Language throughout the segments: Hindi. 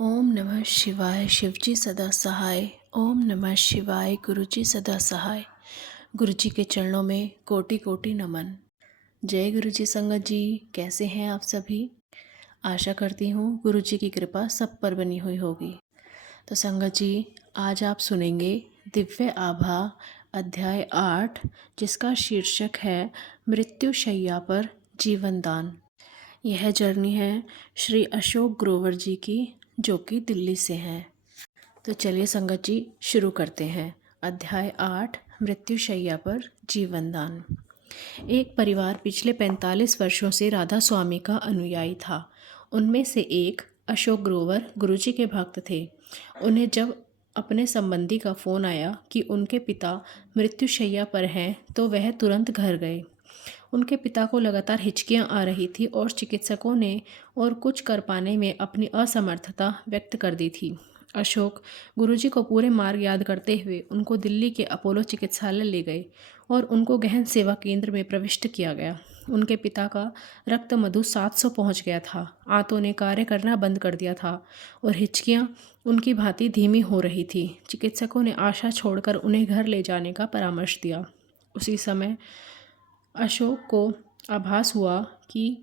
ओम नमः शिवाय शिवजी सदा सहाय। ओम नमः शिवाय गुरुजी सदा सहाय। गुरुजी के चरणों में कोटि कोटि नमन। जय गुरुजी संगत जी, कैसे हैं आप सभी। आशा करती हूँ गुरुजी की कृपा सब पर बनी हुई होगी। तो संगत जी, आज आप सुनेंगे दिव्य आभा अध्याय 8, जिसका शीर्षक है मृत्यु शैया पर जीवन दान। यह जर्नी है श्री अशोक ग्रोवर जी की, जो कि दिल्ली से हैं। तो चलिए संगत जी शुरू करते हैं। अध्याय 8, मृत्युशैया पर जीवन दान। एक परिवार पिछले 45 वर्षों से राधा स्वामी का अनुयायी था। उनमें से एक अशोक ग्रोवर गुरुजी के भक्त थे। उन्हें जब अपने संबंधी का फ़ोन आया कि उनके पिता मृत्युशैया पर हैं, तो वह तुरंत घर गए। उनके पिता को लगातार हिचकियां आ रही थी और चिकित्सकों ने और कुछ कर पाने में अपनी असमर्थता व्यक्त कर दी थी। अशोक गुरुजी को पूरे मार्ग याद करते हुए उनको दिल्ली के अपोलो चिकित्सालय ले गए और उनको गहन सेवा केंद्र में प्रविष्ट किया गया। उनके पिता का रक्त मधु 700 पहुंच गया था। आंतों ने कार्य करना बंद कर दिया था और हिचकियां उनकी भांति धीमी हो रही थी। चिकित्सकों ने आशा छोड़कर उन्हें घर ले जाने का परामर्श दिया। उसी समय अशोक को आभास हुआ कि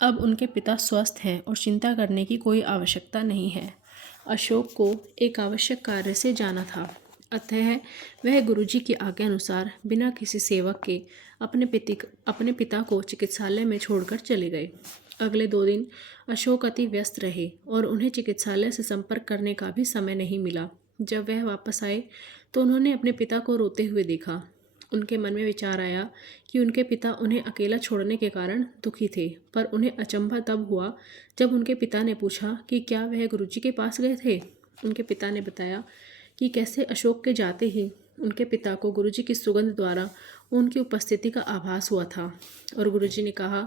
अब उनके पिता स्वस्थ हैं और चिंता करने की कोई आवश्यकता नहीं है। अशोक को एक आवश्यक कार्य से जाना था, अतः वह गुरुजी की आज्ञा अनुसार बिना किसी सेवक के अपने पिता को चिकित्सालय में छोड़कर चले गए। अगले 2 दिन अशोक अति व्यस्त रहे और उन्हें चिकित्सालय से संपर्क करने का भी समय नहीं मिला। जब वह वापस आए तो उन्होंने अपने पिता को रोते हुए देखा। उनके मन में विचार आया कि उनके पिता उन्हें अकेला छोड़ने के कारण दुखी थे, पर उन्हें अचंभा तब हुआ जब उनके पिता ने पूछा कि क्या वह गुरुजी के पास गए थे। उनके पिता ने बताया कि कैसे अशोक के जाते ही उनके पिता को गुरुजी की सुगंध द्वारा उनकी उपस्थिति का आभास हुआ था और गुरुजी ने कहा,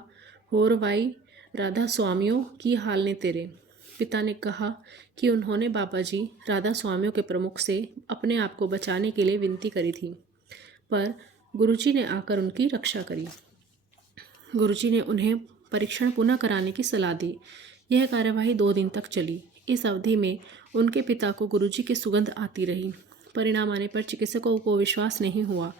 होर भाई राधा स्वामियों की हाल ने तेरे। पिता ने कहा कि उन्होंने बाबा जी राधा स्वामियों के प्रमुख से अपने आप को बचाने के लिए विनती करी थी, पर गुरुजी ने आकर उनकी रक्षा करी। गुरुजी ने उन्हें परीक्षण पुनः कराने की सलाह दी। यह कार्यवाही 2 दिन तक चली। इस अवधि में उनके पिता को गुरुजी की सुगंध आती रही। परिणाम आने पर चिकित्सकों को विश्वास नहीं हुआ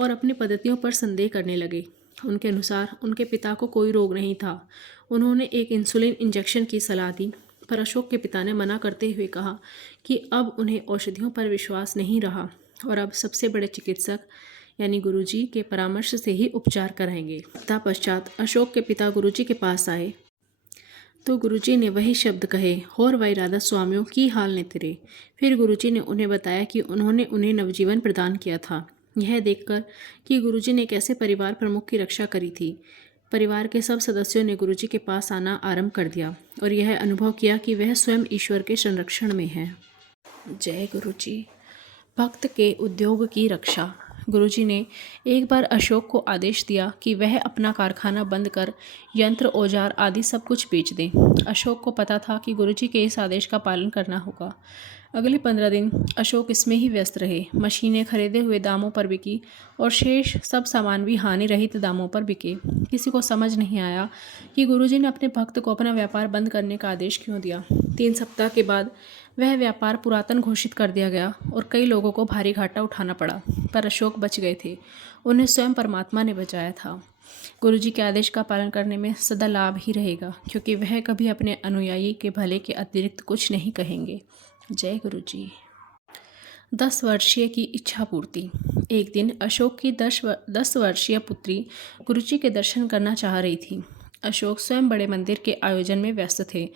और अपनी पद्धतियों पर संदेह करने लगे। उनके अनुसार उनके पिता को कोई रोग नहीं था। उन्होंने एक इंसुलिन इंजेक्शन की सलाह दी, पर अशोक के पिता ने मना करते हुए कहा कि अब उन्हें औषधियों पर विश्वास नहीं रहा और अब सबसे बड़े चिकित्सक यानी गुरुजी के परामर्श से ही उपचार कराएंगे। तत्पश्चात अशोक के पिता गुरुजी के पास आए तो गुरुजी ने वही शब्द कहे, होर भाई राधा स्वामियों की हाल ने तेरे। फिर गुरुजी ने उन्हें बताया कि उन्होंने उन्हें नवजीवन प्रदान किया था। यह देखकर कि गुरुजी ने कैसे परिवार प्रमुख की रक्षा करी थी, परिवार के सब सदस्यों ने गुरुजी के पास आना आरंभ कर दिया और यह अनुभव किया कि वह स्वयं ईश्वर के संरक्षण में है। जय गुरुजी। भक्त के उद्योग की रक्षा। गुरुजी ने एक बार अशोक को आदेश दिया कि वह अपना कारखाना बंद कर यंत्र औजार आदि सब कुछ बेच दें। अशोक को पता था कि गुरुजी के इस आदेश का पालन करना होगा। अगले 15 दिन अशोक इसमें ही व्यस्त रहे। मशीनें खरीदे हुए दामों पर बिकी और शेष सब सामान भी हानि रहित दामों पर बिके। किसी को समझ नहीं आया कि गुरुजी ने अपने भक्त को अपना व्यापार बंद करने का आदेश क्यों दिया। 3 सप्ताह के बाद वह व्यापार पुरातन घोषित कर दिया गया और कई लोगों को भारी घाटा उठाना पड़ा, पर अशोक बच गए थे। उन्हें स्वयं परमात्मा ने बचाया था। गुरुजी के आदेश का पालन करने में सदा लाभ ही रहेगा, क्योंकि वह कभी अपने अनुयायी के भले के अतिरिक्त कुछ नहीं कहेंगे। जय गुरुजी। 10 वर्षीय की इच्छा पूर्ति। एक दिन अशोक की 10 वर्षीय पुत्री गुरुजी के दर्शन करना चाह रही थी। अशोक स्वयं बड़े मंदिर के आयोजन में व्यस्त थे।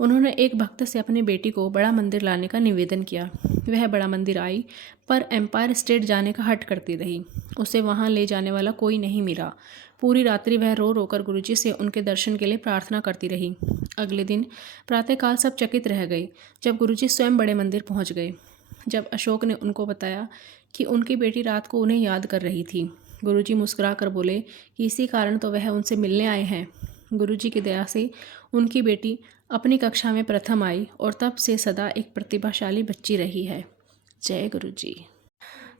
उन्होंने एक भक्त से अपनी बेटी को बड़ा मंदिर लाने का निवेदन किया। वह बड़ा मंदिर आई, पर एम्पायर स्टेट जाने का हट करती रही। उसे वहां ले जाने वाला कोई नहीं मिला। पूरी रात्रि वह रो रोकर गुरुजी से उनके दर्शन के लिए प्रार्थना करती रही। अगले दिन प्रातःकाल सब चकित रह गए जब गुरुजी स्वयं बड़े मंदिर पहुंच गए। जब अशोक ने उनको बताया कि उनकी बेटी रात को उन्हें याद कर रही थी, गुरुजी मुस्कुरा कर बोले कि इसी कारण तो वह उनसे मिलने आए हैं। गुरुजी की दया से उनकी बेटी अपनी कक्षा में प्रथम आई और तब से सदा एक प्रतिभाशाली बच्ची रही है। जय गुरुजी।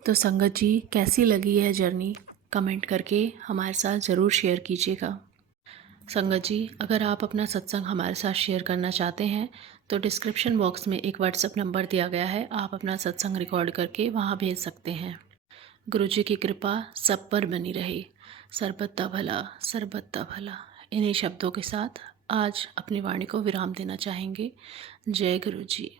तो संगत जी, कैसी लगी यह जर्नी कमेंट करके हमारे साथ ज़रूर शेयर कीजिएगा। संगत जी, अगर आप अपना सत्संग हमारे साथ शेयर करना चाहते हैं तो डिस्क्रिप्शन बॉक्स में एक व्हाट्सएप नंबर दिया गया है, आप अपना सत्संग रिकॉर्ड करके वहाँ भेज सकते हैं। गुरु जी की कृपा सब पर बनी रहे। सर्बत्ता भला, सर्बत्ता भला। इन्हीं शब्दों के साथ आज अपनी वाणी को विराम देना चाहेंगे। जय गुरु जी।